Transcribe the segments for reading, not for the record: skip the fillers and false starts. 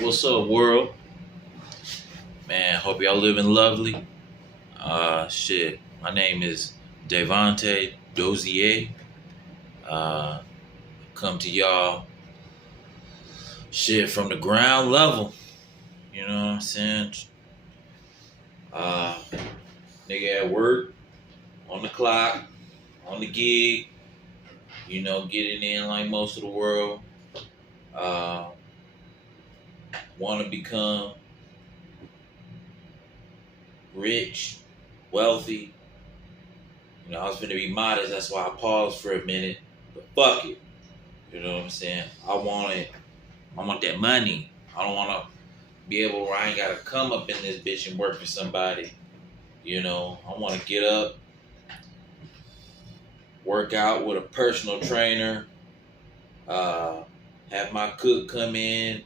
What's up, world? Man, hope y'all living lovely. Shit. My name is Devonte Dozier. Uh, come to y'all, shit, from the ground level. You know what I'm saying? Uh, Nigga at work, on the clock, on the gig. Getting in like most of the world. Uh, Want to become rich, wealthy. I was going to be modest. That's why I paused for a minute. But fuck it. You know what I'm saying? I want that money. I don't want to be able where I ain't got to come up in this bitch and work for somebody. I want to get up, work out with a personal trainer, have my cook come in,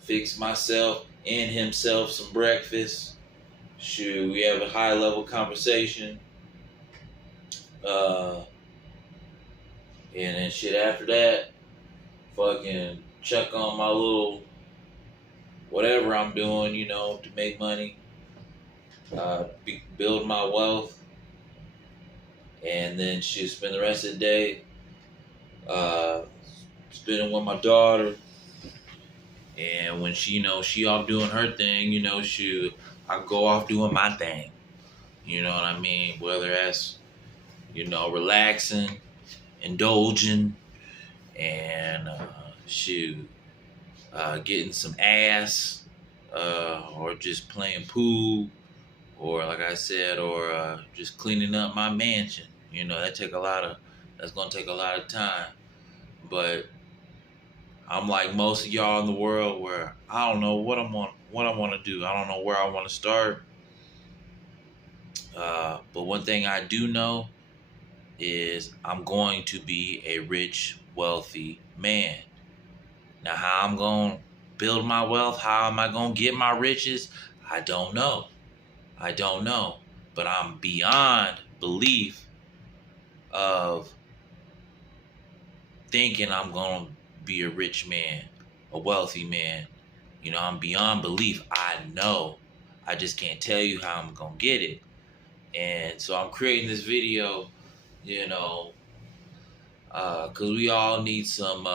fix myself and himself some breakfast. Shoot, we have a high level conversation. Uh, and then shit after that, fucking check on my little whatever I'm doing, to make money, build my wealth, and then she spend the rest of the day spending with my daughter. And when she off doing her thing, I go off doing my thing. You know what I mean? Whether that's relaxing, indulging, and getting some ass, or just playing pool, or like I said, or just cleaning up my mansion. That's gonna take a lot of time. But I'm like most of y'all in the world, where I don't know what I want to do. I don't know where I want to start. But one thing I do know is I'm going to be a rich, wealthy man. Now, how I'm going to build my wealth, how am I going to get my riches? I don't know. But I'm beyond belief of thinking I'm going to be a rich man, a wealthy man. I'm beyond belief. I know. I just can't tell you how I'm going to get it. And so I'm creating this video, because we all need some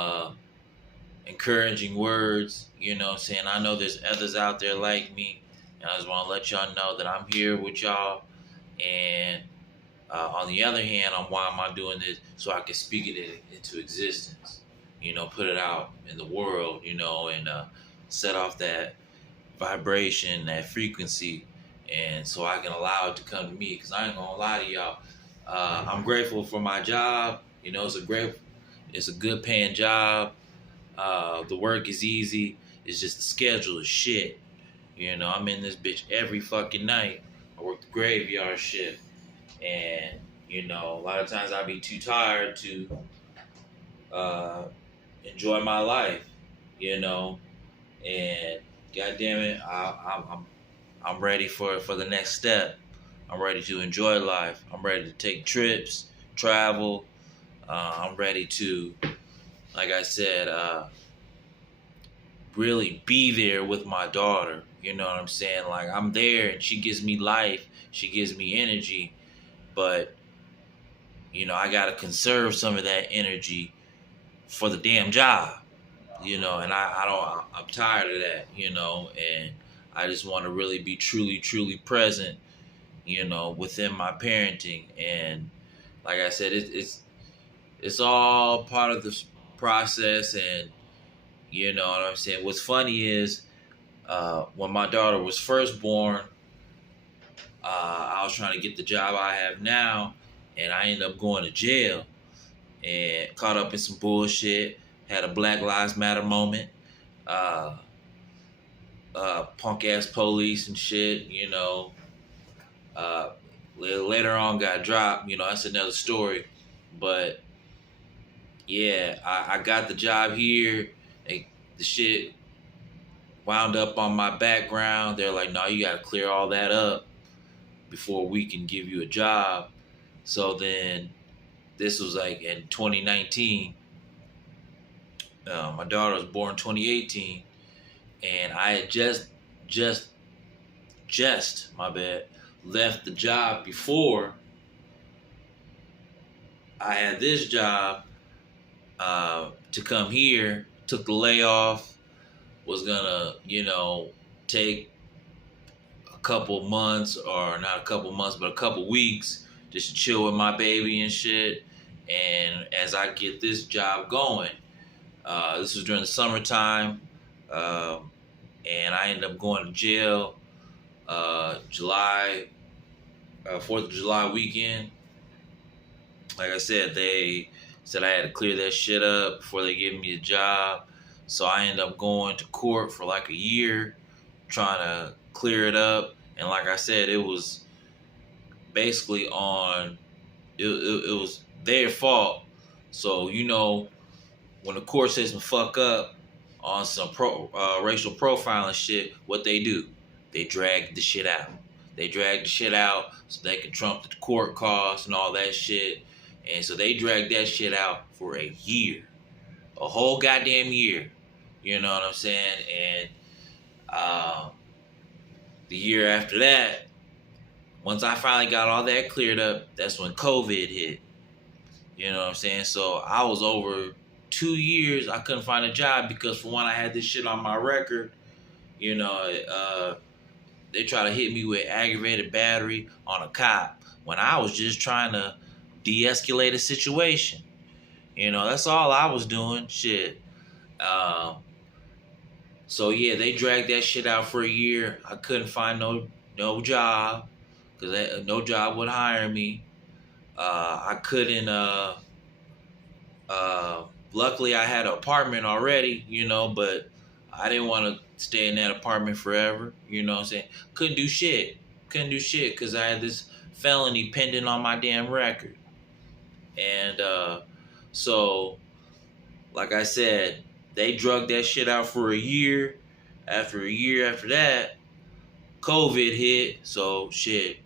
encouraging words, saying I know there's others out there like me, and I just want to let y'all know that I'm here with y'all. And on the other hand, why am I doing this? So I can speak it into existence, put it out in the world, and set off that vibration, that frequency, and so I can allow it to come to me. Because I ain't gonna lie to y'all, I'm grateful for my job. It's a good paying job. The work is easy. It's just the schedule is shit. I'm in this bitch every fucking night. I work the graveyard shift, and a lot of times I be too tired to enjoy my life. And God damn it, I'm ready for the next step. I'm ready to enjoy life. I'm ready to take trips, travel. I'm ready to, like I said, really be there with my daughter. You know what I'm saying? Like, I'm there and she gives me life. She gives me energy. But, I got to conserve some of that energy for the damn job. And I'm tired of that, and I just want to really be truly, truly present, within my parenting. And like I said, it's all part of this process. And you know what I'm saying? What's funny is, when my daughter was first born, I was trying to get the job I have now, and I ended up going to jail and caught up in some bullshit. Had a Black Lives Matter moment. Punk ass police and shit, later on got dropped, that's another story. But yeah, I got the job here. The shit wound up on my background. They're like, no, you got to clear all that up before we can give you a job. So then this was like in 2019. My daughter was born 2018. and I had just my bad, left the job before I had this job to come here. Took the layoff. Was gonna, take a couple months, or not a couple months, but a couple weeks, just to chill with my baby and shit. And as I get this job going, this was during the summertime, and I ended up going to jail July 4th of July weekend. Like I said, they said I had to clear that shit up before they gave me a job. So I ended up going to court for like a year trying to clear it up. And like I said, it was basically it was their fault. So, when the court says some fuck up on some racial profiling shit, what they do? They drag the shit out. They drag the shit out so they can trump the court costs and all that shit. And so they dragged that shit out for a year. A whole goddamn year. You know what I'm saying? And the year after that, once I finally got all that cleared up, that's when COVID hit. You know what I'm saying? So I was over 2 years. I couldn't find a job because, for one, I had this shit on my record. They try to hit me with aggravated battery on a cop when I was just trying to de-escalate a situation. That's all I was doing. Shit. So yeah, they dragged that shit out for a year. I couldn't find no job because no job would hire me. I couldn't. Luckily, I had an apartment already, but I didn't want to stay in that apartment forever. You know what I'm saying? Couldn't do shit because I had this felony pending on my damn record. And so, like I said, they drugged that shit out for a year. After a year after that, COVID hit. So shit,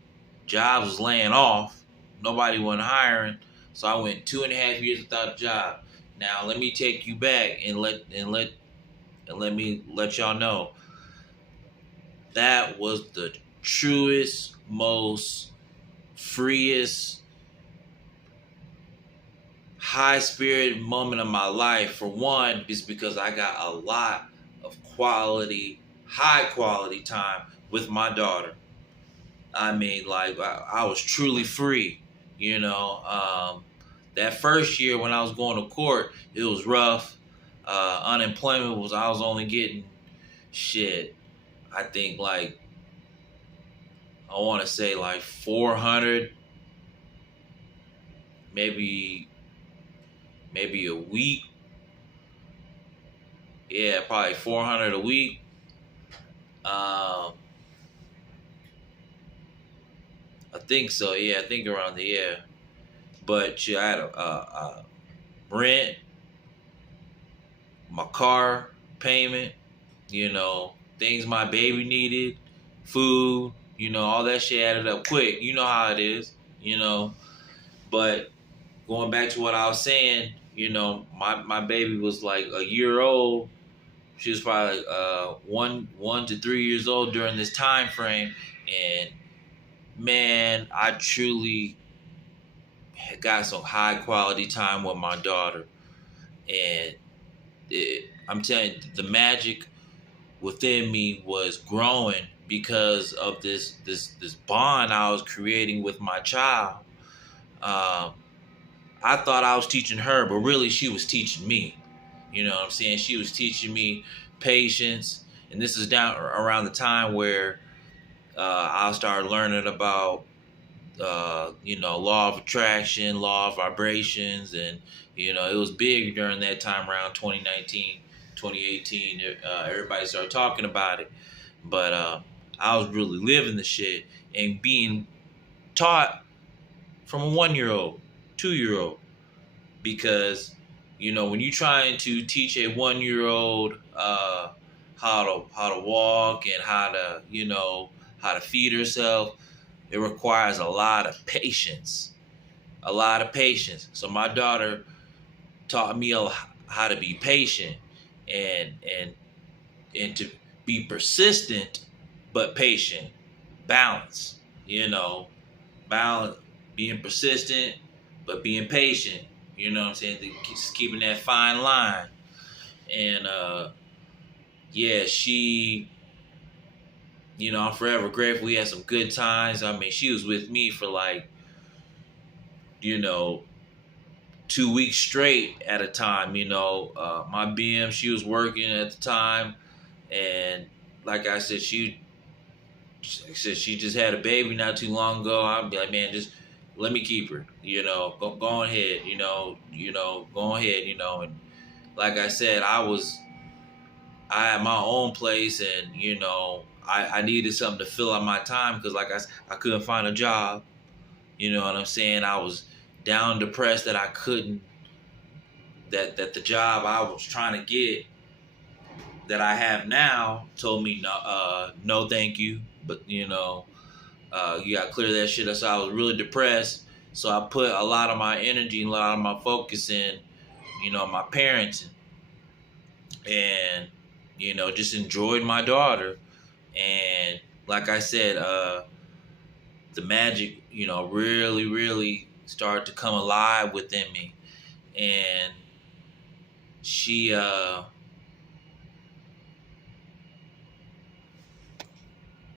jobs was laying off. Nobody wasn't hiring. So I went 2.5 years without a job. Now let me take you back and let me let y'all know that was the truest, most freest, high spirit moment of my life. For one, is because I got a lot of high quality time with my daughter. I mean, like, I was truly free. That first year when I was going to court, it was rough. Unemployment I was only getting shit. I think I want to say 400, maybe a week. Yeah, probably 400 a week. I think so. Yeah, I think around the year. But I had a rent, my car payment, things my baby needed, food, all that shit added up quick. You know how it is, But going back to what I was saying, my baby was like a year old. She was probably 1 to 3 years old during this time frame, and man, I truly got some high quality time with my daughter, and I'm telling you, the magic within me was growing because of this bond I was creating with my child. I thought I was teaching her, but really she was teaching me. You know what I'm saying? She was teaching me patience, and this is down around the time where I started learning about law of attraction, law of vibrations, and it was big during that time around 2019, 2018. Everybody started talking about it, but I was really living the shit and being taught from a 1-year-old, 2-year-old, because when you're trying to teach a 1-year-old how to walk and how to feed herself, it requires a lot of patience. So my daughter taught me how to be patient, and and to be persistent but patient. Balance, you know, balance, being persistent but being patient. You know what I'm saying? Just keeping that fine line. And yeah, she, I'm forever grateful. We had some good times. I mean, she was with me for like, you know, 2 weeks straight at a time. My BM, she was working at the time, and like I said, she just had a baby not too long ago. I'd be like, man, just let me keep her. Go ahead. Go ahead. And like I said, I had my own place, and I needed something to fill out my time because, like I couldn't find a job. You know what I'm saying? I was down, depressed that I couldn't. That the job I was trying to get that I have now told me no, thank you. But you got to clear that shit up. So I was really depressed. So I put a lot of my energy and a lot of my focus in, my parenting, and just enjoyed my daughter. And like I said, the magic, really, really started to come alive within me. And she